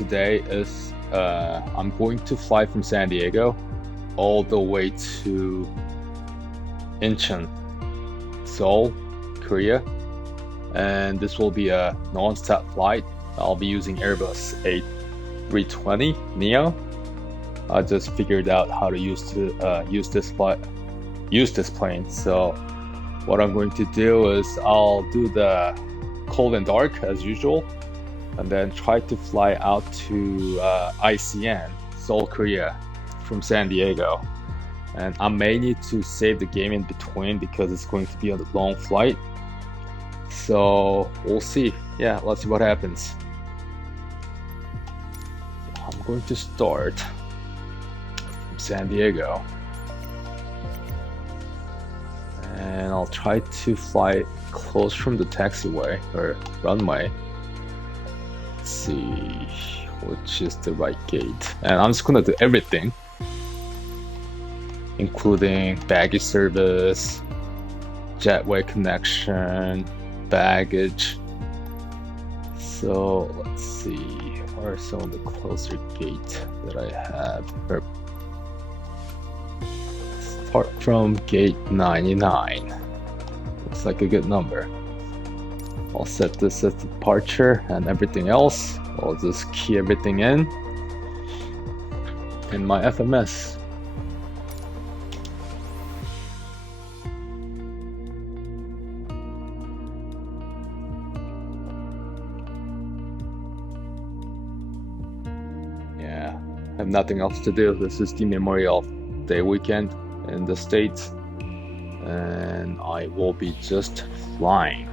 today is I'm going to fly from San Diego all the way to Incheon, Seoul, Korea, and this will be a non-stop flight. I'll be using Airbus A320 Neo. I just figured out how to use this plane. So what I'm going to do is I'll do the cold and dark as usual, and then try to fly out to ICN, Seoul, Korea, from San Diego. And I may need to save the game in between because it's going to be a long flight. So we'll see. Yeah, let's see what happens. I'm going to start from San Diego. And I'll try to fly close from the taxiway or runway. Let's see which is the right gate. And I'm just gonna do everything, including baggage service, jetway connection, baggage. So let's see, where are some of the closer gates that I have? Start from gate 99. Looks like a good number. I'll set this as departure, and everything else I'll just key everything in my FMS. Yeah, I have nothing else to do. This is the Memorial Day weekend in the States, and I will be just flying.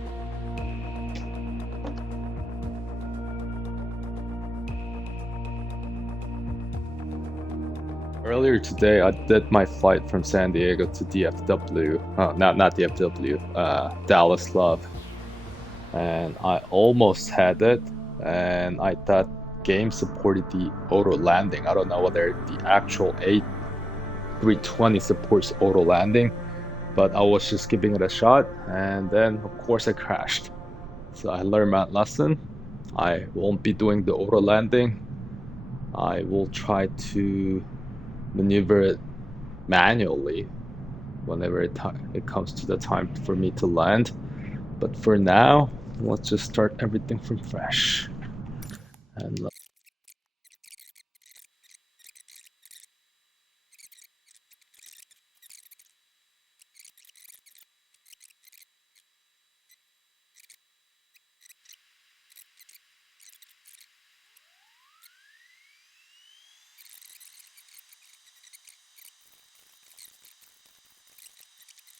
Earlier today, I did my flight from San Diego to DFW, not DFW, Dallas Love, and I almost had it, and I thought game supported the auto landing. I don't know whether the actual A320 supports auto landing, but I was just giving it a shot, and then of course I crashed. So I learned my lesson. I won't be doing the auto landing. I will try to maneuver it manually whenever it comes to the time for me to land. But for now, let's just start everything from fresh. And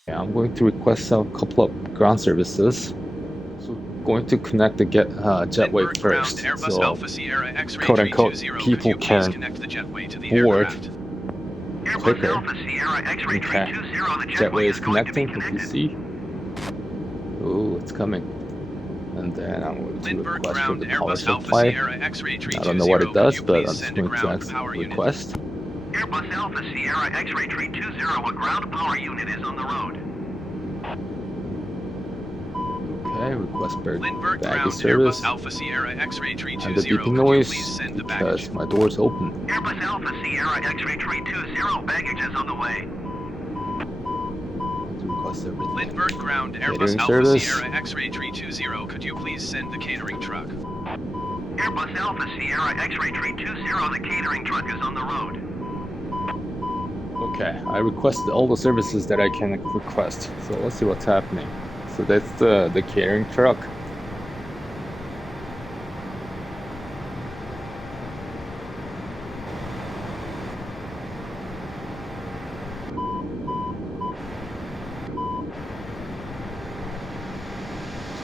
I'm going to request a couple of ground services. So going to connect the jetway first, so quote unquote people can board quicker. Okay, jetway is connecting, as you see. Oh, it's coming. And then I'm going to request for the power supply. I don't know what it does, but I'm just going to request. Airbus Alpha Sierra X-ray 320, a ground power unit is on the road. Okay, request Lindbergh baggage ground, service. Airbus Alpha Sierra X-ray 320. And the beeping noise because my door's open. Airbus Alpha Sierra X-ray 320, baggage is on the way. Request everything. Lindbergh ground, Airbus Catering Alpha service. Sierra X-ray 320. Could you please send the catering truck? Airbus Alpha Sierra X-ray 320, the catering truck is on the road. Okay, I requested all the services that I can request. So let's see what's happening. So that's the catering truck.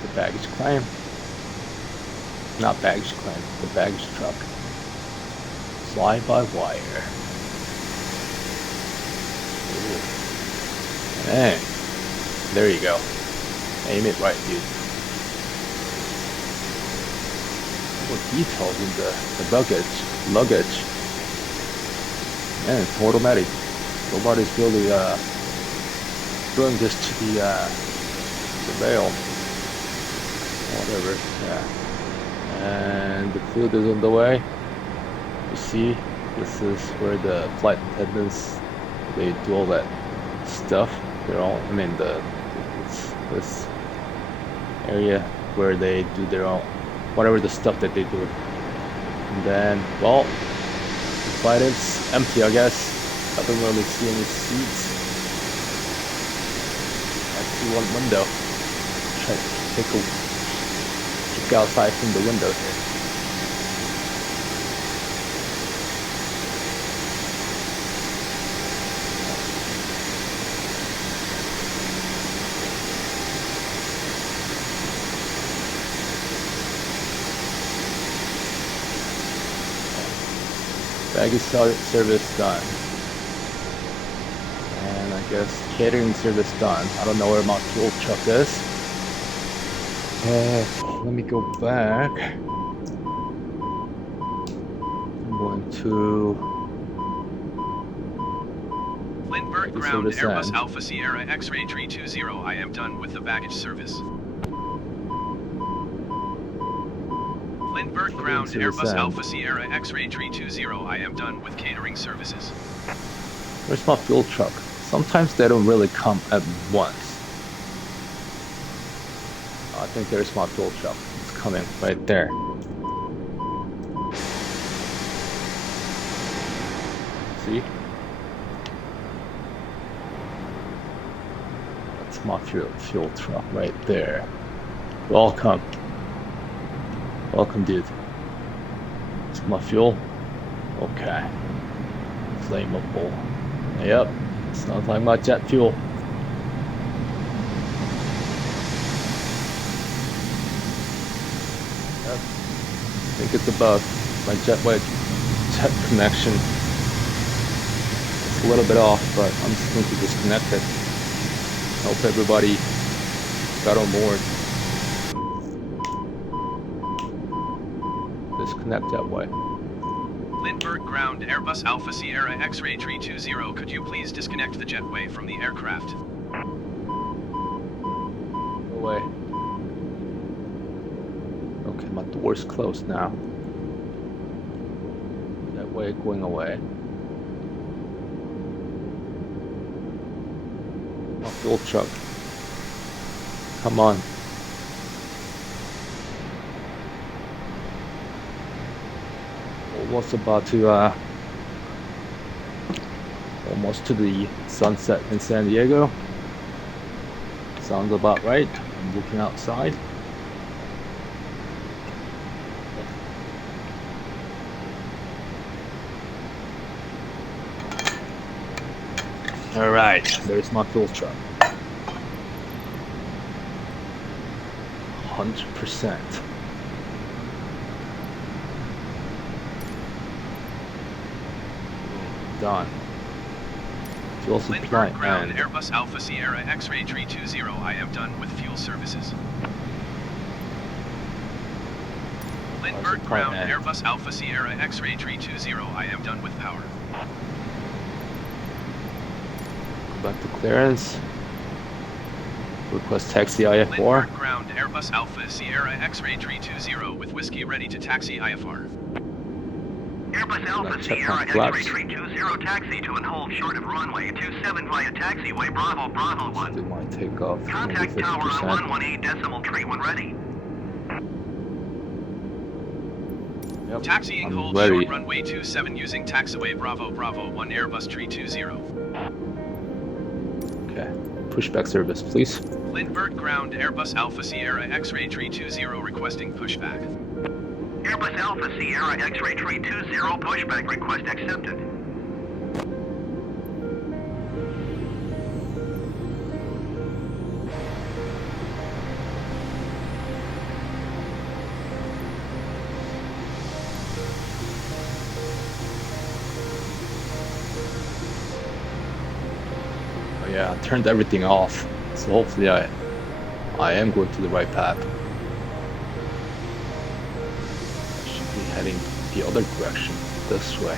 The baggage claim. Not baggage claim, the baggage truck. Fly by wire. Hey, there you go. Aim it right, dude. What details in the luggage. Man, it's automatic. Nobody's really doing this to the veil. Whatever, yeah. And the food is on the way. You see, this is where the flight attendants, they do all that stuff. They're all, I mean, this area where they do their own, whatever the stuff that they do. And then, well, the flight is empty, I guess. I don't really see any seats. I see one window. Try to take a look outside from the window here. Baggage service done. And I guess catering service done. I don't know where my fuel truck is. Let me go back. I'm going to Lindbergh Ground service Airbus end. Alpha Sierra X-ray 320. I am done with the baggage service. Lindbergh Ground service Airbus end. Alpha Sierra X-ray 320. I am done with catering services. Where's my fuel truck? Sometimes they don't really come at once. I think there's my fuel truck. It's coming right there. See? That's my fuel truck right there. Welcome. Welcome, dude. It's my fuel. Okay. Flammable. Yep. Sounds like my jet fuel. Yep. I think it's about my jet connection. It's a little bit off, but I'm just going to disconnect it. Hope everybody got on board. Disconnect that way. Lindbergh Ground Airbus Alpha Sierra X-ray 320. Could you please disconnect the jetway from the aircraft? Go away. Okay, my door's closed now. That way going away. My fuel truck. Come on. Almost about to almost to the sunset in San Diego. Sounds about right. I'm looking outside. All right, there's my fuel truck. 100%. Done. Fuel supply Lindbergh Ground and Airbus Alpha Sierra X-ray 320. I am done with fuel services. Lindbergh supply Ground and- Airbus Alpha Sierra X-ray 320. I am done with power. go back to clearance. Request taxi IFR. Lindbergh Ground Airbus Alpha Sierra X-ray 320 with whiskey ready to taxi IFR. Airbus Alpha check Sierra my X-ray flaps. 320 taxi to and hold short of runway 27 via taxiway Bravo Bravo 1. Did my takeoff only Contact tower on 50%. 118.3 when ready. Yep, Taxiing I'm hold ready. short runway 27 using taxiway Bravo Bravo 1 Airbus 320. Okay. Pushback service, please. Lindbergh Ground Airbus Alpha Sierra X-ray 320 requesting pushback. Airbus Alpha Sierra X-ray 320 pushback request accepted. Oh yeah, I turned everything off. So hopefully I am going to the right path. I should be heading the other direction, this way.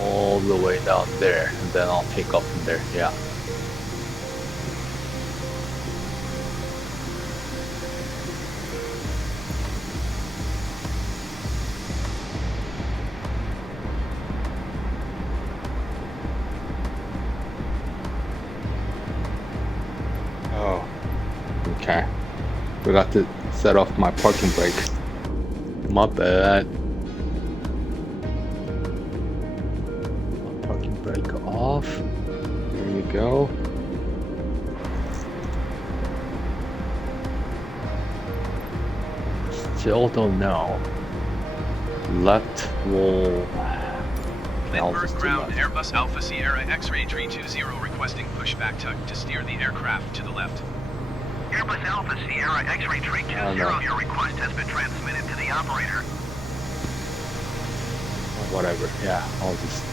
All the way down there, and then I'll take off from there, yeah. forgot to set off my parking brake. My bad. Parking brake off. There you go. Still don't know. Left will. Lindbergh ground, Airbus Alpha Sierra X-ray 320 requesting pushback tuck to steer the aircraft to the left. Airbus Alpha Sierra X-ray 320, your request has been transmitted to the operator. Whatever, yeah, I'll just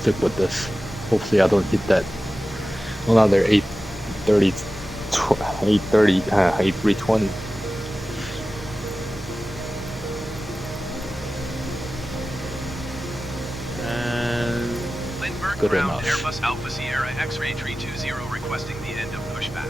stick with this. Hopefully I don't hit that another 8320. Good ground, enough. Airbus Alpha Sierra X-ray 320 requesting the end of pushback.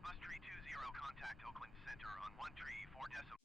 Airbus tree 20, contact Oakland Center on 1 tree 4 decimal.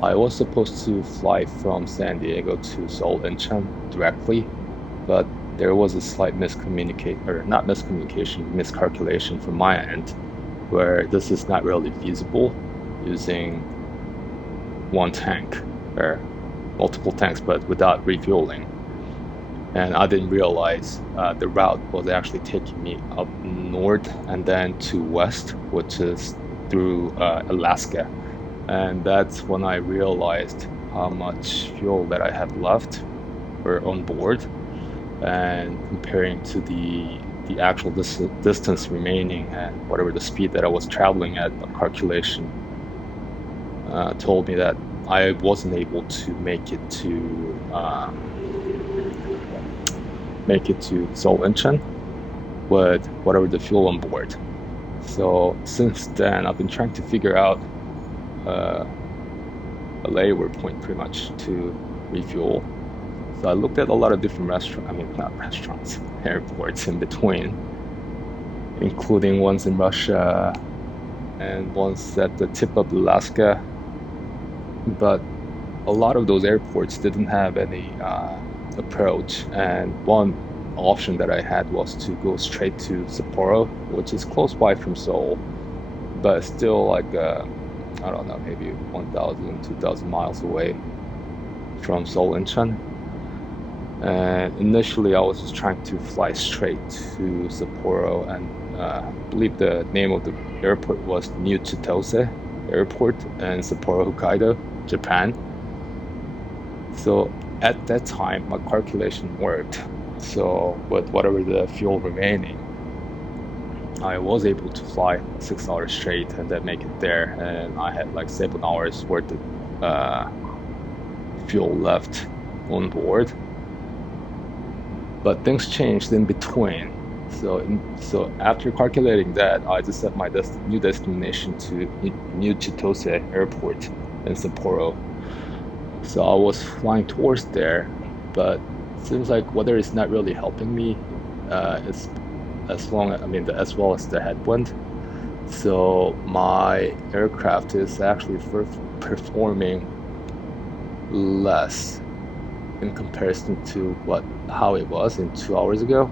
I was supposed to fly from San Diego to Seoul Incheon directly, but there was a slight miscalculation from my end, where this is not really feasible using one tank or multiple tanks, but without refueling. And I didn't realize the route was actually taking me up north and then to west, which is through Alaska. And that's when I realized how much fuel that I had left or on board, and comparing to the actual distance remaining and whatever the speed that I was traveling at, the calculation told me that I wasn't able to make it to Seoul Incheon with whatever the fuel on board. So since then, I've been trying to figure out a layover point pretty much to refuel. So I looked at a lot of different airports in between, including ones in Russia and ones at the tip of Alaska. But a lot of those airports didn't have any approach, and one option that I had was to go straight to Sapporo, which is close by from Seoul, but still like I don't know, maybe 1,000, 2,000 miles away from Seoul Incheon. And initially I was just trying to fly straight to Sapporo, and I believe the name of the airport was New Chitose Airport in Sapporo, Hokkaido, Japan. So at that time my calculation worked. So with whatever the fuel remaining, I was able to fly 6 hours straight and then make it there, and I had like 7 hours worth of fuel left on board. But things changed in between. So after calculating that, I just set my new destination to New Chitose Airport in Sapporo. So I was flying towards there, but it seems like weather is not really helping me. It's as well as the headwind. So my aircraft is actually performing less in comparison to how it was in 2 hours ago.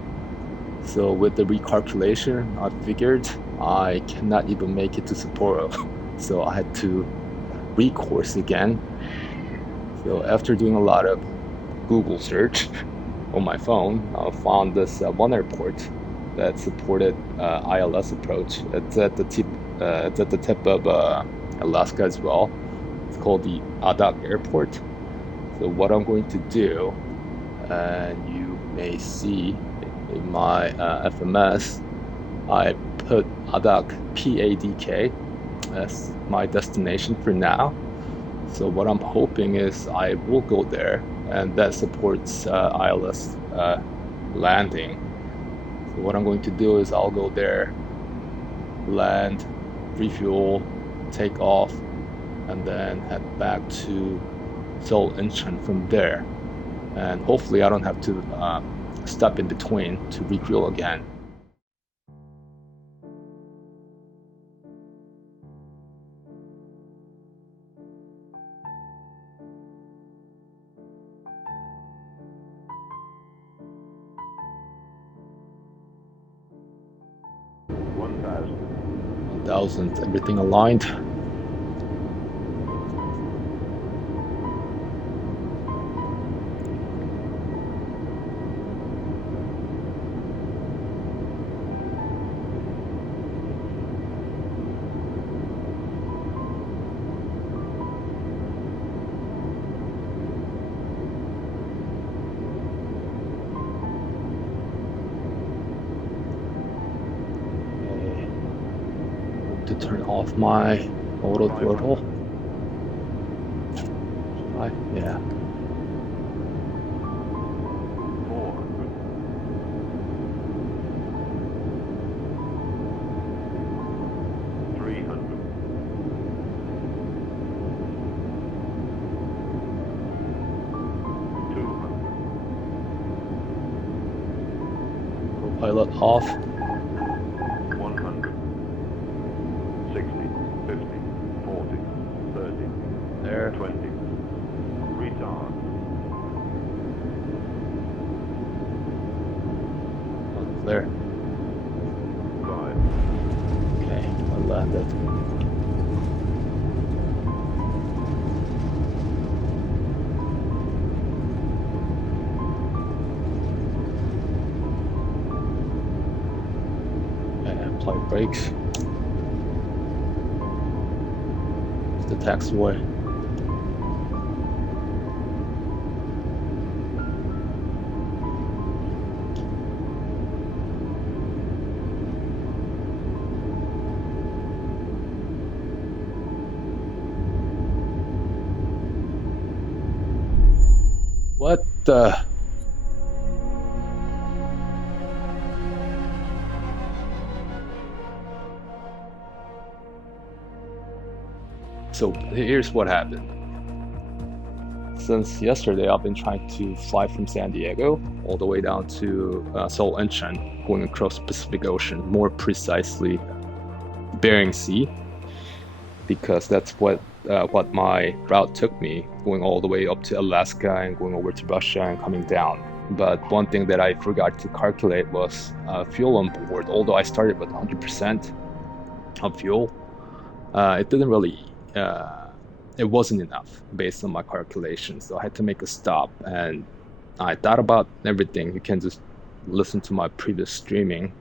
So with the recalculation, I figured I cannot even make it to Sapporo. So I had to recourse again. So after doing a lot of Google search on my phone, I found this one airport that supported ILS approach. It's at the tip of Alaska as well. It's called the Adak Airport. So what I'm going to do, and you may see in my FMS, I put Adak PADK as my destination for now. So what I'm hoping is I will go there, and that supports ILS landing. So what I'm going to do is I'll go there, land, refuel, take off, and then head back to Seoul Incheon from there. And hopefully I don't have to stop in between to refuel again. $1,000, everything aligned. To turn off my auto throttle. Yeah. 400. 300. 200. Pilot off. 100. 60, 50, 40, 30, There. 20, there. Okay, I landed. And apply brakes. The taxiway. What the? So here's what happened. Since yesterday, I've been trying to fly from San Diego all the way down to Seoul Incheon, going across the Pacific Ocean, more precisely Bering Sea, because that's what my route took me, going all the way up to Alaska and going over to Russia and coming down. But one thing that I forgot to calculate was fuel on board. Although I started with 100% of fuel, it didn't really. It wasn't enough based on my calculations, so I had to make a stop. And I thought about everything. You can just listen to my previous stream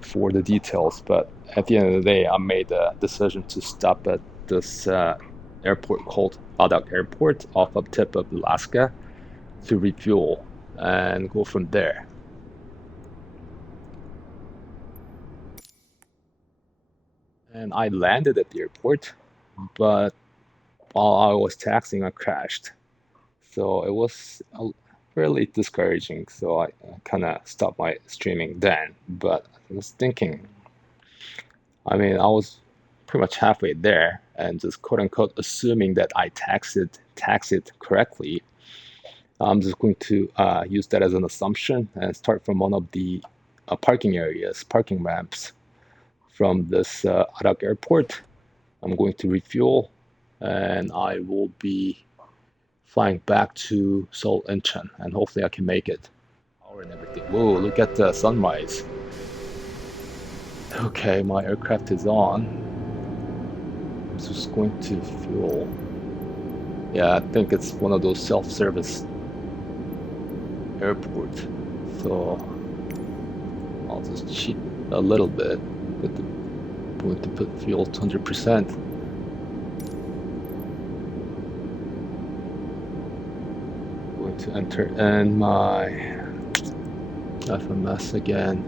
for the details. But at the end of the day, I made a decision to stop at this airport called Adak Airport off of tip of Alaska to refuel and go from there. And I landed at the airport, but while I was taxiing, I crashed. So it was fairly discouraging. So I kind of stopped my streaming then. But I was thinking, I mean, I was pretty much halfway there and just quote unquote assuming that I taxied correctly. I'm just going to use that as an assumption and start from one of the parking ramps from this Adak Airport. I'm going to refuel and I will be flying back to Seoul Incheon, and hopefully I can make it. Power and everything. Whoa, look at the sunrise. Okay, my aircraft is on. I'm just going to fuel. Yeah, I think it's one of those self-service airports. So I'll just cheat a little bit. I'm going to put fuel to 100%. To enter in my FMS again.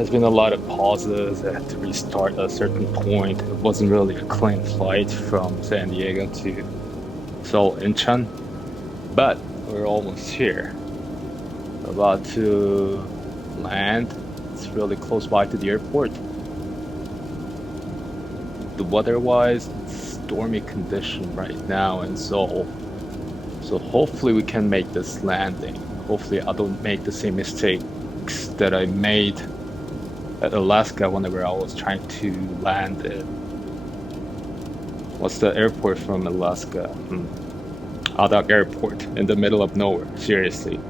has been a lot of pauses. I had to restart at a certain point. It wasn't really a clean flight from San Diego to Seoul Incheon, but we're almost here. About to land. It's really close by to the airport. The weather-wise, it's stormy condition right now in Seoul. So hopefully we can make this landing. Hopefully I don't make the same mistakes that I made at Alaska whenever I was trying to land at, what's the airport from Alaska? Adak Airport in the middle of nowhere, seriously.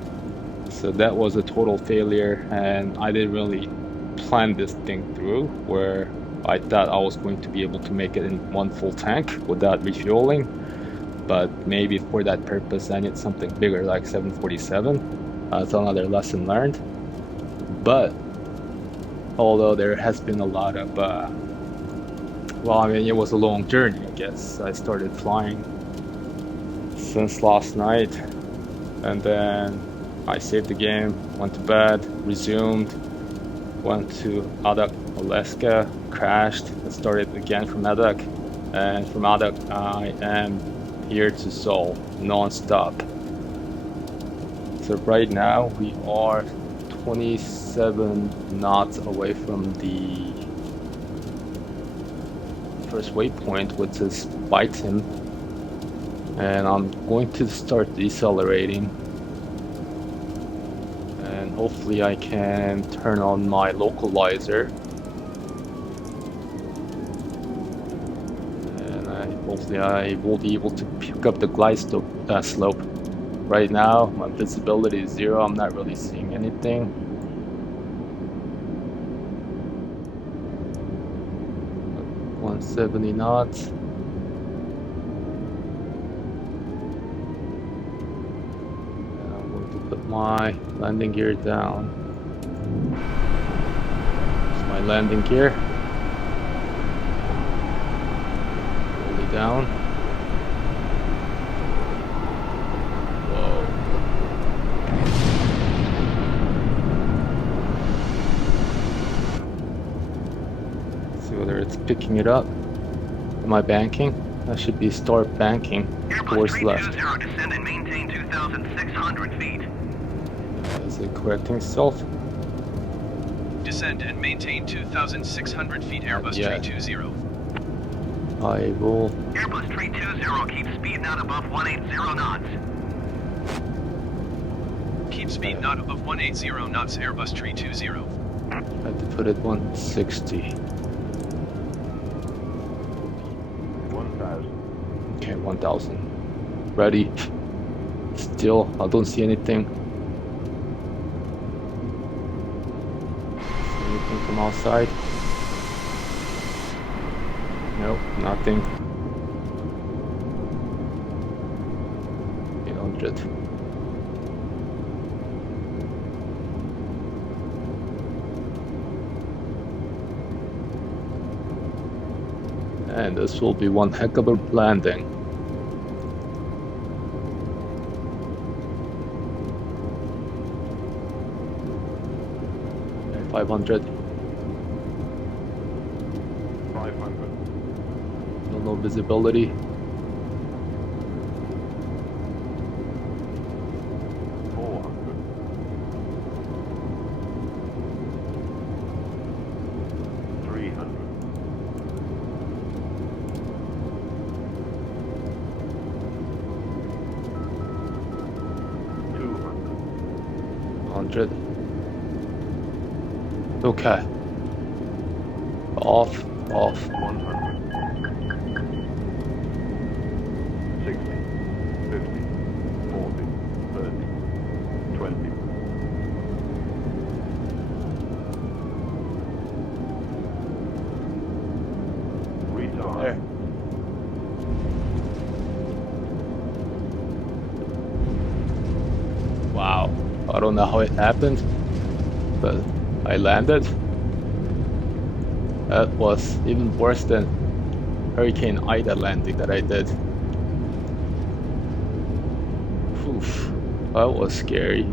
So that was a total failure, and I didn't really plan this thing through where I thought I was going to be able to make it in one full tank without refueling, but maybe for that purpose I need something bigger like 747. That's another lesson learned. But although there has been a lot of well, I mean, it was a long journey, I guess. I started flying since last night, and then I saved the game, went to bed, resumed, went to Adak, Alaska, crashed, and started again from Adak, and from Adak I am here to Seoul, non-stop. So right now we are 27 knots away from the first waypoint, which is Baitin, and I'm going to start decelerating. Hopefully I can turn on my localizer, and hopefully I will be able to pick up the glide slope. Right now my visibility is 0. I'm not really seeing anything. At 170 knots. Put my landing gear down. It's my landing gear. Fully down. Whoa. Let's see whether it's picking it up. Am I banking? I should be start banking. Course left. Descend and maintain 2,600 feet. Is it correcting itself? Descend and maintain 2,600 feet, Airbus 320. I will. Airbus 320, keep speed not above 180 knots. Keep speed not above 180 knots, Airbus 320. I had to put it 160. 1,000. Okay, 1,000. Ready. Still, I don't see anything. Anything from outside? Nope, nothing. 800. And this will be one heck of a landing. 500. 500. No visibility. 400. 300. 200. 100. Okay. Off. 100. 60. 50. 40. 30. 20. Retard. There. Wow. I don't know how it happened, but I landed. That was even worse than Hurricane Ida landing that I did. Oof, that was scary.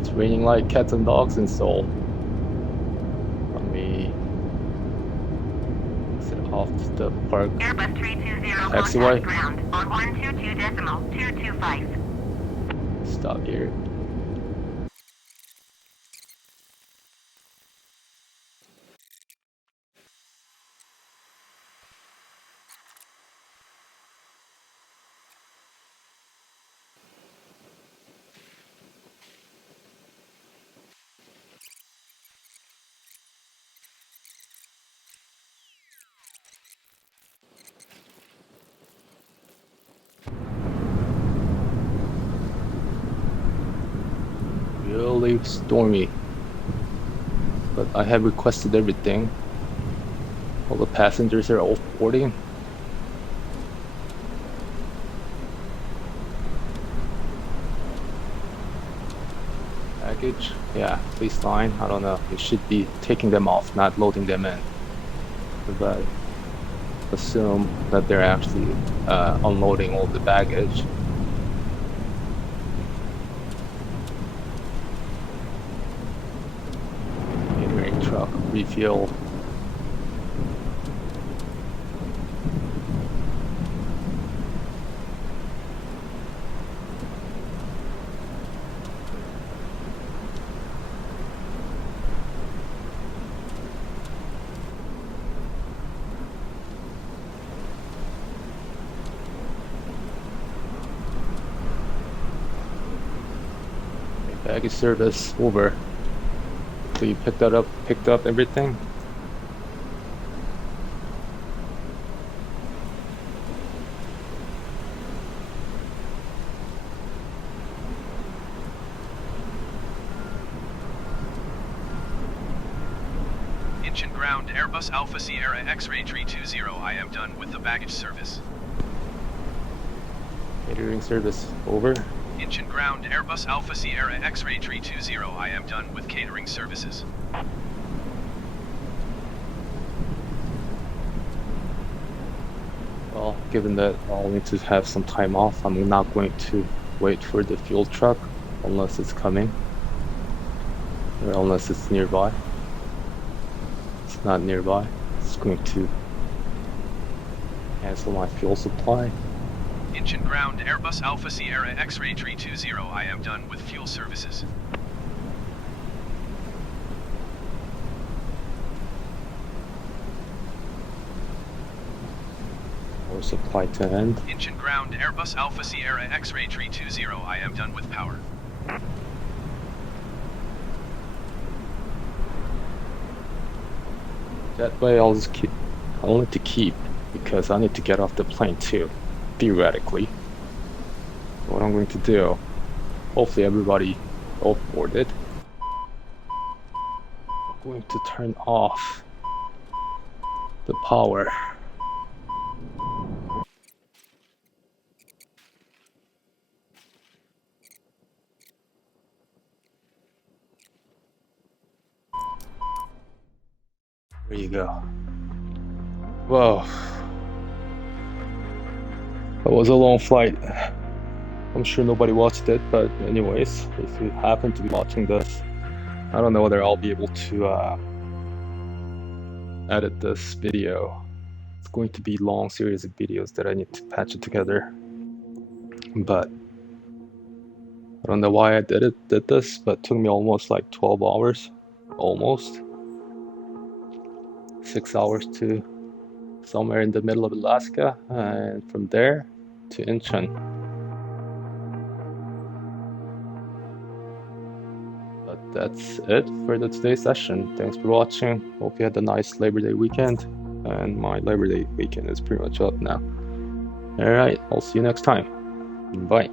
It's raining like cats and dogs in Seoul. off the park Airbus 320 taxiway. ground on 122.225. Stop here. Really stormy, but I have requested everything. All the passengers are off boarding. Baggage, yeah, please fine. I don't know. You should be taking them off, not loading them in. But assume that they're actually unloading all the baggage. Catering truck refuel. Baggage service over. So you picked up everything? Incheon ground, Airbus Alpha Sierra X-ray 320. I am done with the baggage service. Catering service over. Incheon ground, Airbus Alpha Sierra X-ray 320. I am done with catering services. Well, given that I'll need to have some time off, I'm not going to wait for the fuel truck unless it's coming, or unless it's nearby. It's not nearby. It's going to cancel my fuel supply. Incheon ground, Airbus Alpha Sierra X-ray 320. I am done with fuel services. Or supply to end. Incheon ground, Airbus Alpha Sierra X-ray 320. I am done with power. That way I'll need to keep, because I need to get off the plane too, theoretically. What I'm going to do, hopefully everybody off-boarded. I'm going to turn off the power. There you go. Whoa. That was a long flight. I'm sure nobody watched it, but anyways, if you happen to be watching this, I don't know whether I'll be able to edit this video. It's going to be a long series of videos that I need to patch it together. But I don't know why I did this, but it took me almost like 12 hours. Almost. 6 hours to somewhere in the middle of Alaska, and from there to Incheon. But that's it for today's session. Thanks for watching. Hope you had a nice Labor Day weekend, and my Labor Day weekend is pretty much up now. Alright, I'll see you next time. Bye.